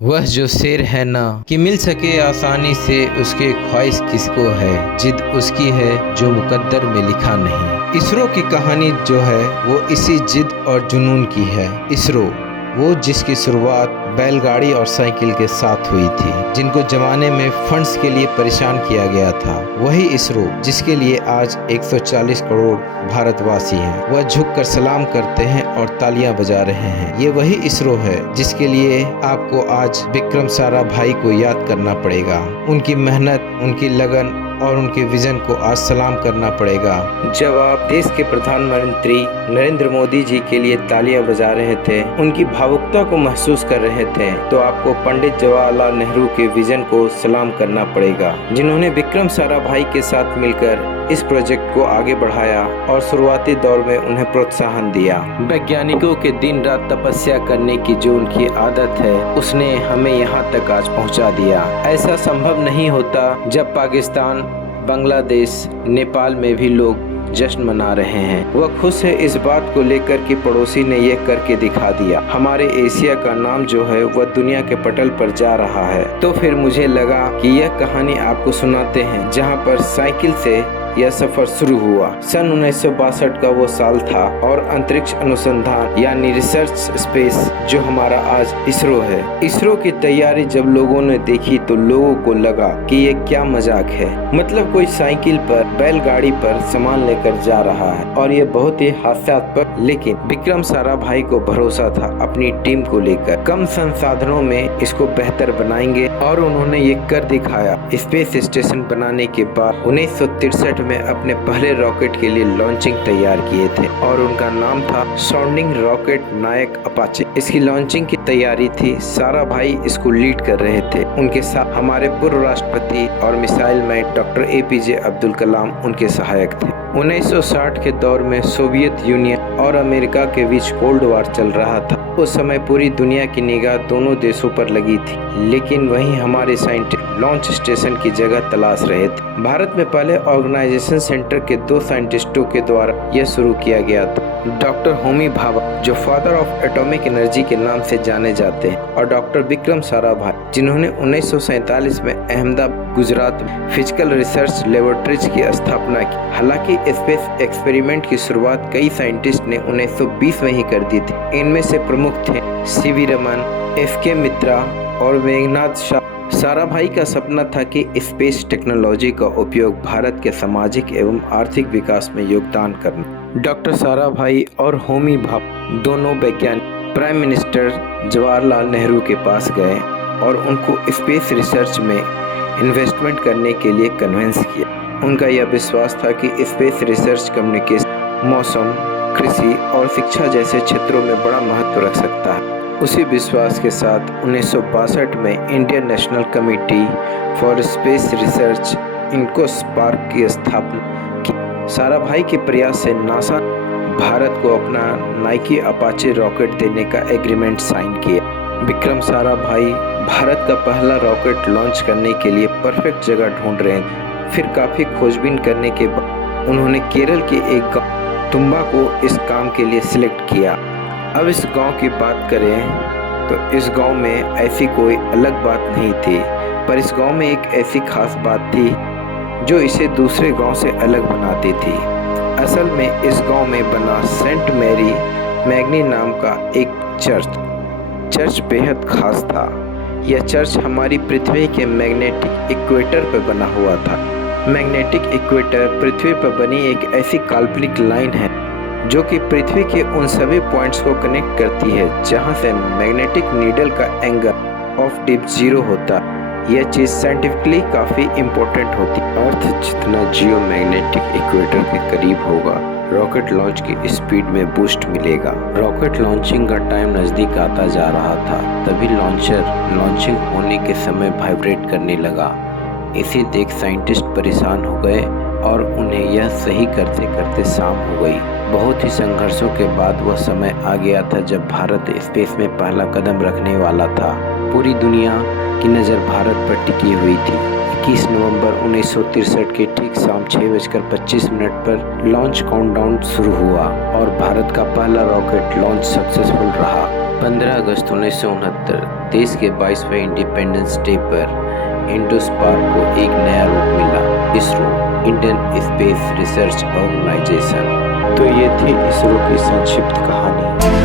वह जो शेर है ना कि मिल सके आसानी से उसके ख्वाहिश किसको है, जिद उसकी है जो मुकद्दर में लिखा नहीं। इसरो की कहानी जो है वो इसी जिद और जुनून की है। इसरो वो जिसकी शुरुआत बैलगाड़ी और साइकिल के साथ हुई थी, जिनको जमाने में फंड्स के लिए परेशान किया गया था, वही इसरो जिसके लिए आज 140 करोड़ भारतवासी हैं। वह झुककर सलाम करते हैं और तालियां बजा रहे हैं। ये वही इसरो है जिसके लिए आपको आज विक्रम साराभाई को याद करना पड़ेगा। उनकी मेहनत, उनकी लगन और उनके विजन को आज सलाम करना पड़ेगा। जब आप देश के प्रधानमंत्री नरेंद्र मोदी जी के लिए तालियां बजा रहे थे, उनकी भावुकता को महसूस कर रहे थे, तो आपको पंडित जवाहरलाल नेहरू के विजन को सलाम करना पड़ेगा, जिन्होंने विक्रम साराभाई के साथ मिलकर इस प्रोजेक्ट को आगे बढ़ाया और शुरुआती दौर में उन्हें प्रोत्साहन दिया। वैज्ञानिकों के दिन रात तपस्या करने की जो उनकी आदत है, उसने हमें यहाँ तक आज पहुँचा दिया। ऐसा संभव नहीं होता जब पाकिस्तान, बांग्लादेश, नेपाल में भी लोग जश्न मना रहे हैं। वह खुश है इस बात को लेकर कि पड़ोसी ने यह करके दिखा दिया। हमारे एशिया का नाम जो है वह दुनिया के पटल पर जा रहा है। तो फिर मुझे लगा कि यह कहानी आपको सुनाते हैं, जहां पर साइकिल से यह सफर शुरू हुआ। सन 1962 का वो साल था और अंतरिक्ष अनुसंधान यानी रिसर्च स्पेस जो हमारा आज इसरो है, इसरो की तैयारी जब लोगों ने देखी तो लोगों को लगा कि ये क्या मजाक है। मतलब कोई साइकिल पर, बैलगाड़ी पर सामान लेकर जा रहा है और ये बहुत ही हास्यास्पद। लेकिन विक्रम साराभाई को भरोसा था अपनी टीम को लेकर, कम संसाधनों में इसको बेहतर बनाएंगे और उन्होंने ये कर दिखाया। स्पेस स्टेशन बनाने के बाद 1963 में अपने पहले रॉकेट के लिए लॉन्चिंग तैयार किए थे और उनका नाम था साउंडिंग रॉकेट नायक अपाचे। इसकी लॉन्चिंग की तैयारी थी, साराभाई इसको लीड कर रहे थे। उनके साथ हमारे पूर्व राष्ट्रपति और missile man doctor APJ Abdul Kalam उनके सहायक थे। 1960 के दौर में सोवियत यूनियन और अमेरिका के बीच कोल्ड वॉर चल रहा था। उस समय पूरी दुनिया की निगाह दोनों देशों पर लगी थी, लेकिन वहीं हमारे साइंटिस्ट लॉन्च स्टेशन की जगह तलाश रहे थे। भारत में पहले ऑर्गेनाइजेशन सेंटर के 2 साइंटिस्टों के द्वारा यह शुरू किया गया था। डॉक्टर होमी भाभा जो फादर ऑफ एटॉमिक एनर्जी के नाम से जाने जाते हैं, और डॉक्टर विक्रम साराभाई जिन्होंने 1947 में अहमदाबाद गुजरात में फिजिकल रिसर्च लेबोरेटरीज की स्थापना की। हालांकि स्पेस एक्सपेरिमेंट की शुरुआत कई साइंटिस्ट ने 1920 में ही कर दी थी। इनमें से प्रमुख थे CV रमन, FK मित्रा और मेघनाथ शाह। साराभाई का सपना था कि स्पेस टेक्नोलॉजी का उपयोग भारत के सामाजिक एवं आर्थिक विकास में योगदान करना। डॉक्टर साराभाई और होमी भाभा दोनों वैज्ञानिक प्राइम मिनिस्टर जवाहरलाल नेहरू के पास गए और उनको स्पेस रिसर्च में इन्वेस्टमेंट करने के लिए कन्विंस किया। उनका यह विश्वास था कि स्पेस रिसर्च कम्युनिकेशन, मौसम, कृषि और शिक्षा जैसे क्षेत्रों में बड़ा महत्व रख सकता है। उसी विश्वास के साथ 1962 में Indian national committee for space research INCOSPAR की स्थापना की। साराभाई के प्रयास से नासा भारत को अपना नाइकी अपाचे रॉकेट देने का एग्रीमेंट साइन किया। विक्रम साराभाई भारत का पहला रॉकेट लॉन्च करने के लिए परफेक्ट जगह ढूंढ रहे हैं। फिर काफ़ी खोजबीन करने के बाद उन्होंने केरल के एक गाँव तुम्बा को इस काम के लिए सिलेक्ट किया। अब इस गांव की बात करें तो इस गांव में ऐसी कोई अलग बात नहीं थी, पर इस गांव में एक ऐसी खास बात थी जो इसे दूसरे गांव से अलग बनाती थी। असल में इस गांव में बना सेंट मैरी मैग्नी नाम का एक चर्च बेहद खास था। यह चर्च हमारी पृथ्वी के मैग्नेटिक इक्वेटर पर बना हुआ था। मैग्नेटिक इक्वेटर पृथ्वी पर बनी एक ऐसी काल्पनिक लाइन है जो कि पृथ्वी के उन सभी पॉइंट्स को कनेक्ट करती है जहां से मैग्नेटिक नीडल का एंगल ऑफ डिप 0 होता। यह चीज़ साइंटिफिकली काफ़ी इम्पोर्टेंट होती। अर्थ जितना जियो मैग्नेटिक इक्वेटर के करीब होगा, रॉकेट लॉन्च की स्पीड में बूस्ट मिलेगा। रॉकेट लॉन्चिंग का टाइम नज़दीक आता जा रहा था, तभी लॉन्चर लॉन्चिंग होने के समय वाइब्रेट करने लगा। इसे देख साइंटिस्ट परेशान हो गए और उन्हें यह सही करते करते शाम हो गई। बहुत ही संघर्षों के बाद वह समय आ गया था जब भारत स्पेस में पहला कदम रखने वाला था। पूरी दुनिया की नज़र भारत पर टिकी हुई थी। 21 नवंबर 1963 के ठीक शाम 6:25 पर लॉन्च काउंटडाउन शुरू हुआ और भारत का पहला रॉकेट लॉन्च सक्सेसफुल रहा। 15 अगस्त 1969 देश के 22वें इंडिपेंडेंस डे पर इंडोस्पार को एक नया रूप मिला, ISRO, Indian space research organisation. तो ये थी इसरो की संक्षिप्त कहानी।